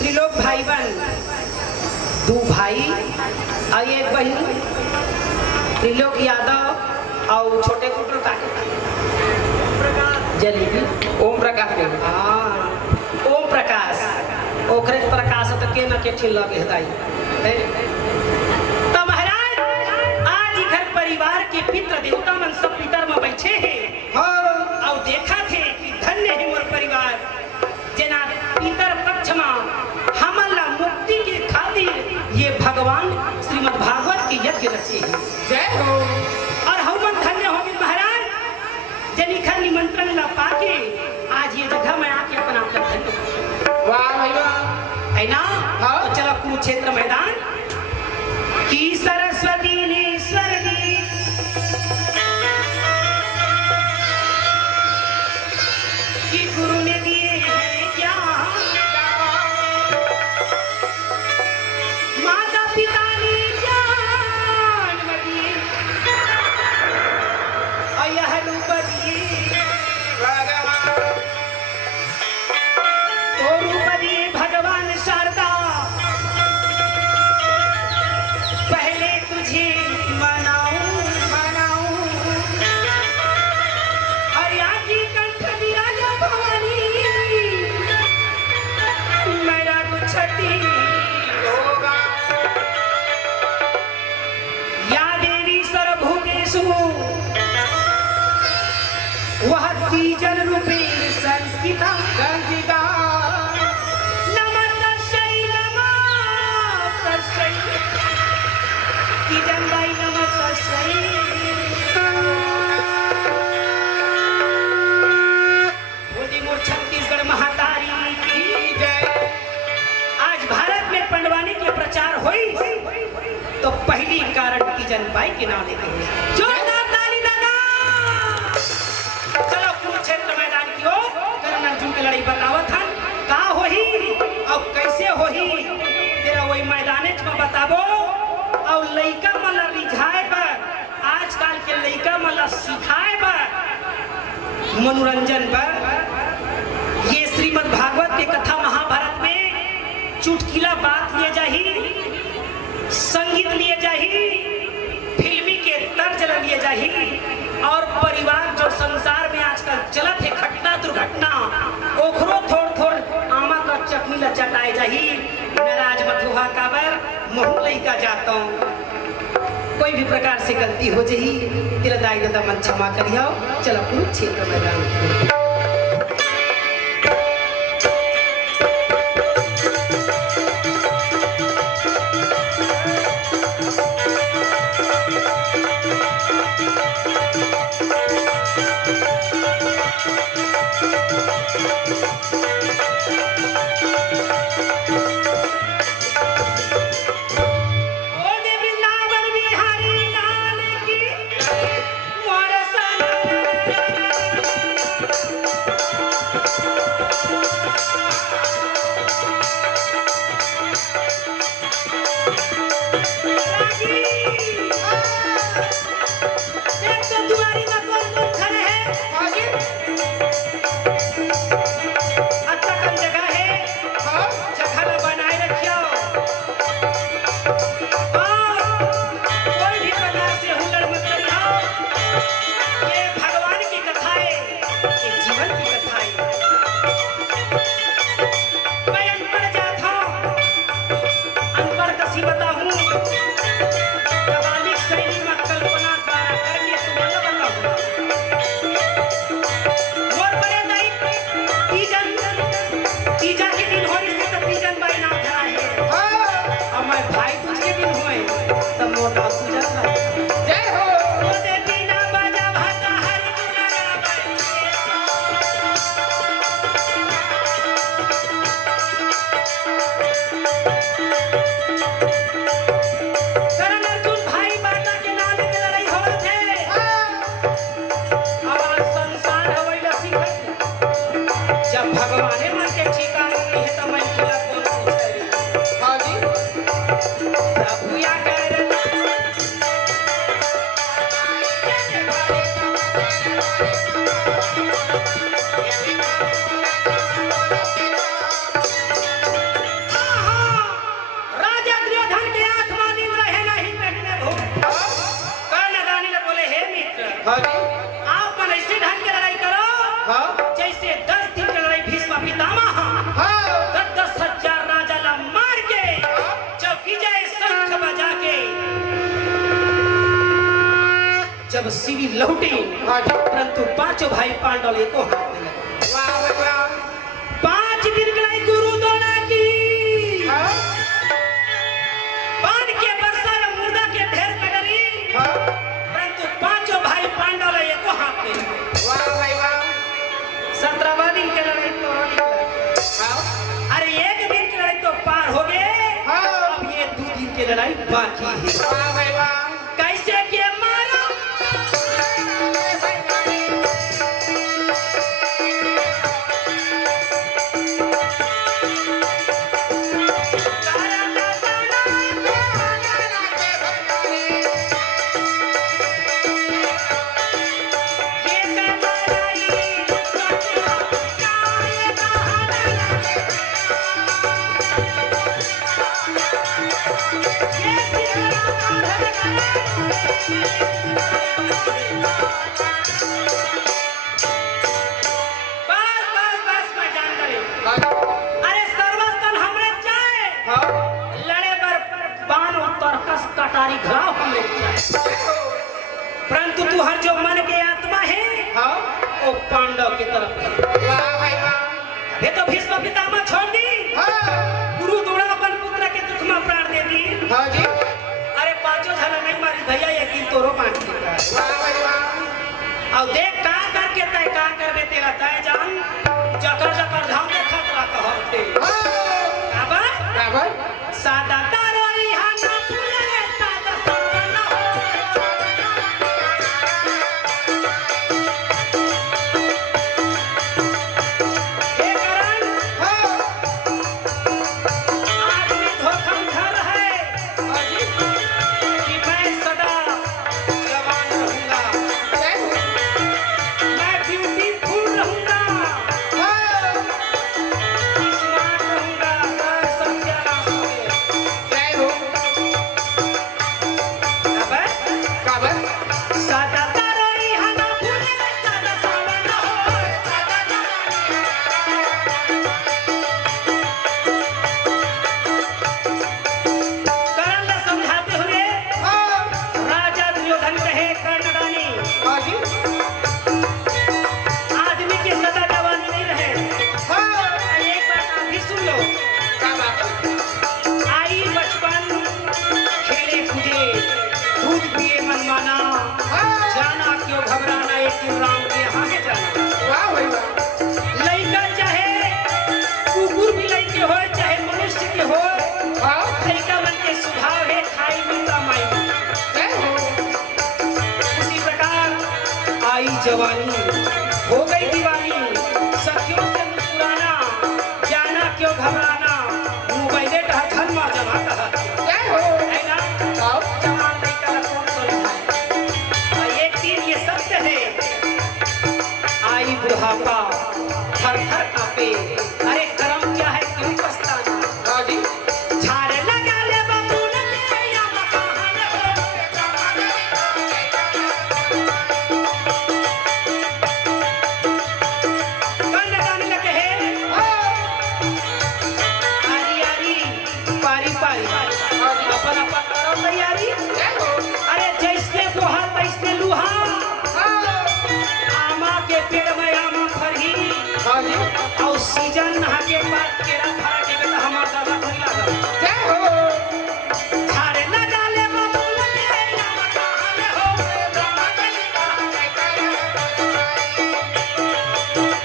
त्रिलोक भाई बहन, दो भाई और एक बहन, त्रिलोक यादव और छोटे कुटर का जलेबी ओम प्रकाश के। हाँ, ओम प्रकाश ओकरे प्रकाश तो के न के ठिल लगे हदाई। तो महाराज आज घर परिवार के पितृ देवता मन सब पितर में बैठे हैं। हाँ, और देखा थे कि धन्य है मोर परिवार जना पितर पक्ष में हमला मुक्ति के खातिर ये भगवान श्रीमद् भागवत के यज्ञ रचे हैं। जय हो। और हम धन्य हो गए महाराज जनिखा निमंत्रण ला पाके आज ये जगह में आके अपना आप धन्य। वाह भाई वाह। है ना? हाँ। तो चलो कुरुक्षेत्र मैदान की सरस्वती ने स्वर दी, कि गुरु ने दिए हैं क्या, माता पिता ने ज्ञान दिए और यह रूप दिए, तो रूप दिए भगवान शारदा, पहले तुझे मनाऊं और आजी कंठ विराजा भवानी, मेरा गुच्छटी होगा। या देवी सर्वभूतेषु वह बीजन रूपे संस्कृता नमस्तस्यै बीजन बाई नमस्तस्यै। बोली मोर छत्तीसगढ़ महातारी की जय। आज भारत में पंडवानी के प्रचार हुई तो पहली कारण की जनबाई के नाम लेते हैं। जोरदार ताली दादा। चलो कुरुक्षेत्र मैदान की ओर कर्ण अर्जुन की लड़ाई बतावत हन का होही और कैसे होही तेरा वही मैदाने में बताबो। और लइका मला रिझाए बर, आजकल के लइका मला सिखाए बर, मनोरंजन पर ये श्रीमद् भागवत के कथा महाभारत में चुटकिला बात लिए जाही, संगीत लिए जाही, फिल्मी के तर्ज लिए जाही और परिवार जो संसार में आजकल चलत है घटना दुर्घटना ओखरो थोड़ आमा का चटनी ला चटाए जाही। नाराज मत हुआ काबर महू लइका जाता हूँ, कोई भी प्रकार से गलती हो जाही तेरा दाई दादा मन क्षमा करियो। चलो कुरुक्षेत्र मैदान देवी लौटी, हाँ जी। परंतु पांचों भाई पांडव एको हाथ में लगे। वाह भाई वाह। 5 दिन के लिए गुरु दोना की हाँ बाण के वर्षा में मुर्दा के ढेर कटरी, हाँ। परंतु पांचों भाई पांडव एको हाथ में लगे। वाह भाई वाह। 17वां दिन के लड़ाई तो रोली लगे। हाँ अरे एक दिन की लड़ाई तो पार हो गए, हाँ। अब ये 2 दिन की लड़ाई बाकी है। वाह भाई वाह। कैसे के मारो कटारी घाव हमरे चाहे, परंतु तू हर जो मन के आत्मा है हाँ। वो पांडव की तरफ है। वाह भाई वाह। ये तो भीष्म पितामह छोड़ दी, हाँ गुरु द्रोण अपन पुत्र के दुख में प्राण दे दी। हाँ जी। अरे पांचों झाला नहीं मारी भैया, यकीन तोरो मान लिया। वाह भाई वाह। अब देख का करके तय का करबे तेरा तय जान, जकर जकर धाम देखत रह कहते। हाँ। अब काबर? सादा तारोरी हाना फूले सादा सपना हो। हे करण हाँ। आदमी धोखमधड़ है हाँ जी। कि मैं सदा जवान रहूंगा, जय हो। मैं ब्यूटीफुल रहूंगा, हाँ। स्मार्ट रहूंगा, मैं सत्यानाश होंगे। जय हो। अब काबर? सादा तारोरी हाना फूले सादा सपना हो। कर्ण ने समझाते हुए हाँ। राजा दुर्योधन कहे, कर्णदानी हाँ जी। आदमी की सदा जवानी नहीं रहे। हाँ। एक बात आप भी सुन लो, क्या बात है? आई बचपन खेले कूदे दूध पिए मनमाना, हाँ। जाना क्यों घबराना, एक दिन राम के यहाँ है जाना। वाह भाई वाह। लड़का चाहे कुकुर भी लड़के हो, चाहे मनुष्य के हो, हाँ। लड़का मन के स्वभाव है खाई मीठा माई। जय हो। उसी प्रकार आई जवानी, हो गई दीवानी, सखियों से मुस्कुराना, जाना क्यों घबराना, मोबाइले धनमा जमा कहा जय हो। है ना। हाँ। जवान लड़का ला कौन समझाए। और एक दिन ये सत्य है, आई बुढ़ापा थर थर कांपे, अरे कर्म क्या है क्यों पछताना। हाँ जी। झाड़ लगा ले बाबू ने या मकान हो। कंड गाने लगे हैं, हाँ। आरी आरी पारी पारी, हाँ जी। अपन अपन करो तैयारी। जय हो। अरे जैसे बोहा तैसे लूहा, हाँ। आमा के पेड़ में आमा फरही, हाँ जी। और सीजन नहा के बाद केरा फरा के बेटा हमारा